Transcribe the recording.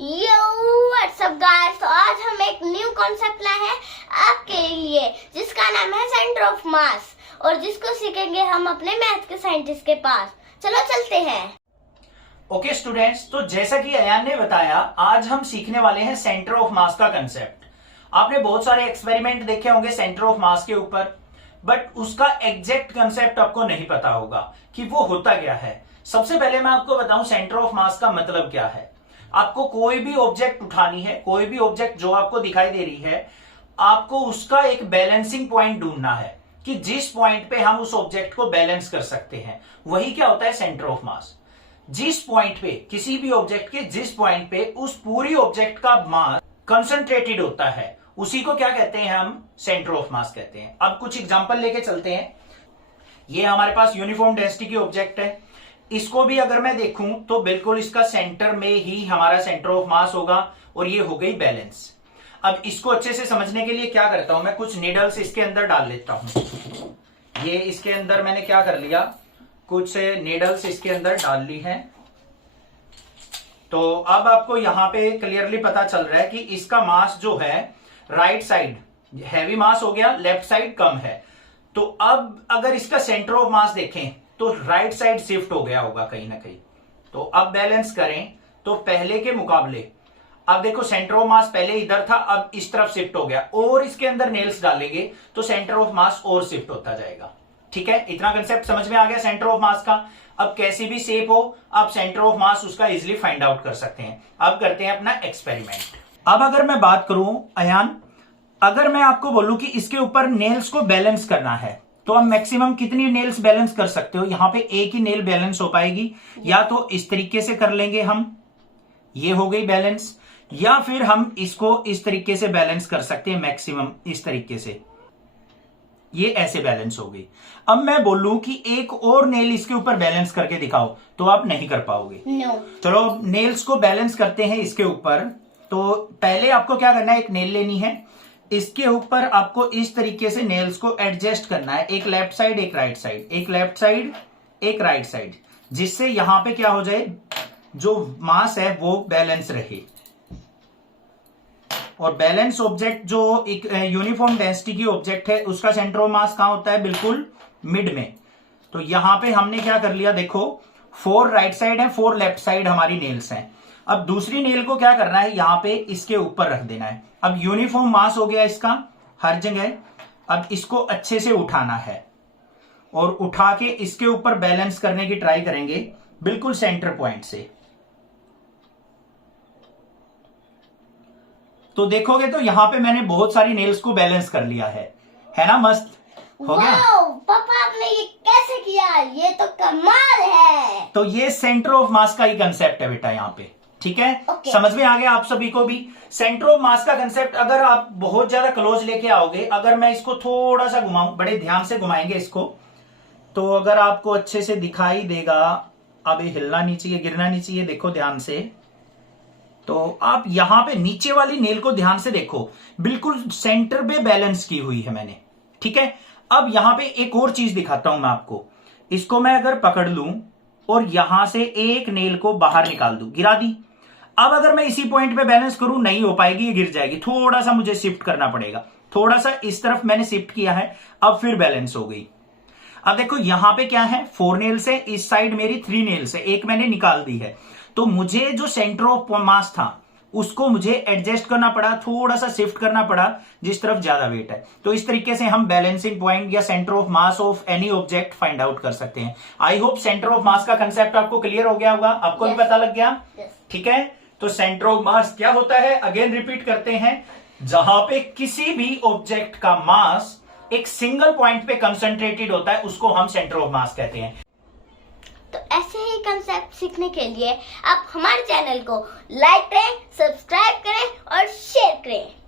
यो WhatsApp guys, तो आज हम एक न्यू कॉन्सेप्ट लाए हैं आपके लिए जिसका नाम है सेंटर ऑफ मास और जिसको सीखेंगे हम अपने मैथ के साइंटिस्ट के पास। चलो चलते हैं। ओके स्टूडेंट्स, तो जैसा कि अयान ने बताया, आज हम सीखने वाले हैं सेंटर ऑफ मास का कंसेप्ट। आपने बहुत सारे एक्सपेरिमेंट देखे होंगे सेंटर ऑफ मास के ऊपर, बट उसका एग्जैक्ट कंसेप्ट आपको नहीं पता होगा कि वो होता क्या है। सबसे पहले मैं आपको बताऊं सेंटर ऑफ मास का मतलब क्या है। आपको कोई भी ऑब्जेक्ट उठानी है, कोई भी ऑब्जेक्ट जो आपको दिखाई दे रही है, आपको उसका एक बैलेंसिंग पॉइंट ढूंढना है कि जिस पॉइंट पे हम उस ऑब्जेक्ट को बैलेंस कर सकते हैं, वही क्या होता है सेंटर ऑफ मास। जिस पॉइंट पे, किसी भी ऑब्जेक्ट के जिस पॉइंट पे उस पूरी ऑब्जेक्ट का मास कंसंट्रेटेड होता है, उसी को क्या कहते हैं, हम सेंटर ऑफ मास कहते हैं। अब कुछ एग्जांपल लेके चलते हैं। ये हमारे पास यूनिफॉर्म डेंसिटी की ऑब्जेक्ट है। इसको भी अगर मैं देखूं तो बिल्कुल इसका सेंटर में ही हमारा सेंटर ऑफ मास होगा और ये हो गई बैलेंस। अब इसको अच्छे से समझने के लिए क्या करता हूं, मैं कुछ नीडल्स इसके अंदर डाल लेता हूं। ये इसके अंदर मैंने क्या कर लिया, कुछ नीडल्स इसके अंदर डाल ली हैं। तो अब आपको यहां पे क्लियरली पता चल रहा है कि इसका मास जो है राइट साइड हैवी मास हो गया, लेफ्ट साइड कम है। तो अब अगर इसका सेंटर ऑफ मास देखें तो राइट साइड शिफ्ट हो गया होगा कहीं ना कहीं। तो अब बैलेंस करें तो पहले के मुकाबले अब देखो सेंटर ऑफ मास पहले इधर था, अब इस तरफ शिफ्ट हो गया, और इसके अंदर नेल्स डालेंगे तो सेंटर ऑफ मास और शिफ्ट होता जाएगा। ठीक है, इतना कंसेप्ट समझ में आ गया सेंटर ऑफ मास का। अब कैसी भी शेप हो, आप सेंटर ऑफ मास उसका इजिली फाइंड आउट कर सकते हैं। अब करते हैं अपना एक्सपेरिमेंट। अब अगर मैं बात करूं अयान, अगर मैं आपको बोलूं कि इसके ऊपर नेल्स को बैलेंस करना है, तो आप मैक्सिमम कितनी नेल्स बैलेंस कर सकते हो। यहां पे एक ही नेल बैलेंस हो पाएगी, या तो इस तरीके से कर लेंगे हम, ये हो गई बैलेंस, या फिर हम इसको इस तरीके से बैलेंस कर सकते हैं मैक्सिमम इस तरीके से, ये ऐसे बैलेंस हो गई। अब मैं बोलूं कि एक और नेल इसके ऊपर बैलेंस करके दिखाओ, तो आप नहीं कर पाओगे। चलो नेल्स को बैलेंस करते हैं इसके ऊपर। तो पहले आपको क्या करना है, एक नेल लेनी है, इसके ऊपर आपको इस तरीके से नेल्स को एडजस्ट करना है, एक लेफ्ट साइड एक राइट साइड, एक लेफ्ट साइड एक राइट साइड, जिससे यहां पे क्या हो जाए, जो मास है वो बैलेंस रहे। और बैलेंस ऑब्जेक्ट जो एक यूनिफॉर्म डेंसिटी की ऑब्जेक्ट है, उसका सेंटर ऑफ मास कहां होता है, बिल्कुल मिड में। तो यहां पे हमने क्या कर लिया, देखो 4 राइट साइड है, 4 लेफ्ट साइड हमारी नेल्स हैं। अब दूसरी नेल को क्या करना है, यहां पे इसके ऊपर रख देना है। अब यूनिफॉर्म मास हो गया इसका हर जगह। अब इसको अच्छे से उठाना है और उठा के इसके ऊपर बैलेंस करने की ट्राई करेंगे बिल्कुल सेंटर पॉइंट से। तो देखोगे तो यहां पे मैंने बहुत सारी नेल्स को बैलेंस कर लिया है ना, मस्त हो गया। पापा आपने ये कैसे किया, ये तो कमाल है। तो ये सेंटर ऑफ मास का ही कंसेप्ट है बेटा यहाँ पे। ठीक है, समझ में आ गया आप सभी को भी सेंटर ऑफ मास का कंसेप्ट। अगर आप बहुत ज्यादा क्लोज लेके आओगे, अगर मैं इसको थोड़ा सा घुमाऊं, बड़े ध्यान से घुमाएंगे इसको, तो अगर आपको अच्छे से दिखाई देगा। अब ये हिलना नहीं चाहिए, गिरना नहीं चाहिए, देखो ध्यान से। तो आप यहां पे नीचे वाली नेल को ध्यान से देखो, बिल्कुल सेंटर पे बैलेंस की हुई है मैंने। ठीक है, अब यहां पे एक और चीज दिखाता हूं मैं आपको। इसको मैं अगर पकड़ लूं और यहां से एक नेल को बाहर निकाल दूं, गिरा दी। अब अगर मैं इसी पॉइंट पे बैलेंस करूं, नहीं हो पाएगी, ये गिर जाएगी। थोड़ा सा मुझे शिफ्ट करना पड़ेगा, थोड़ा सा इस तरफ मैंने शिफ्ट किया है, अब फिर बैलेंस हो गई। अब देखो यहां पे क्या है, 4 नेल्स है, इस साइड मेरी 3 नेल्स है, एक मैंने निकाल दी है। तो मुझे जो सेंटर ऑफ मास था उसको मुझे एडजस्ट करना पड़ा, थोड़ा सा शिफ्ट करना पड़ा जिस तरफ ज्यादा वेट है। तो इस तरीके से हम बैलेंसिंग पॉइंट या centre of mass of any object find out कर सकते हैं। I hope centre of mass का कंसेप्ट आपको क्लियर हो गया होगा, आपको भी पता लग गया। ठीक है, तो सेंटर ऑफ मास क्या होता है, अगेन रिपीट करते हैं, जहां पे किसी भी ऑब्जेक्ट का मास एक सिंगल पॉइंट पे कंसंट्रेटेड होता है, उसको हम सेंटर ऑफ मास कहते हैं। तो ऐसे ही कंसेप्ट सीखने के लिए आप हमारे चैनल को लाइक करें, सब्सक्राइब करें और शेयर करें।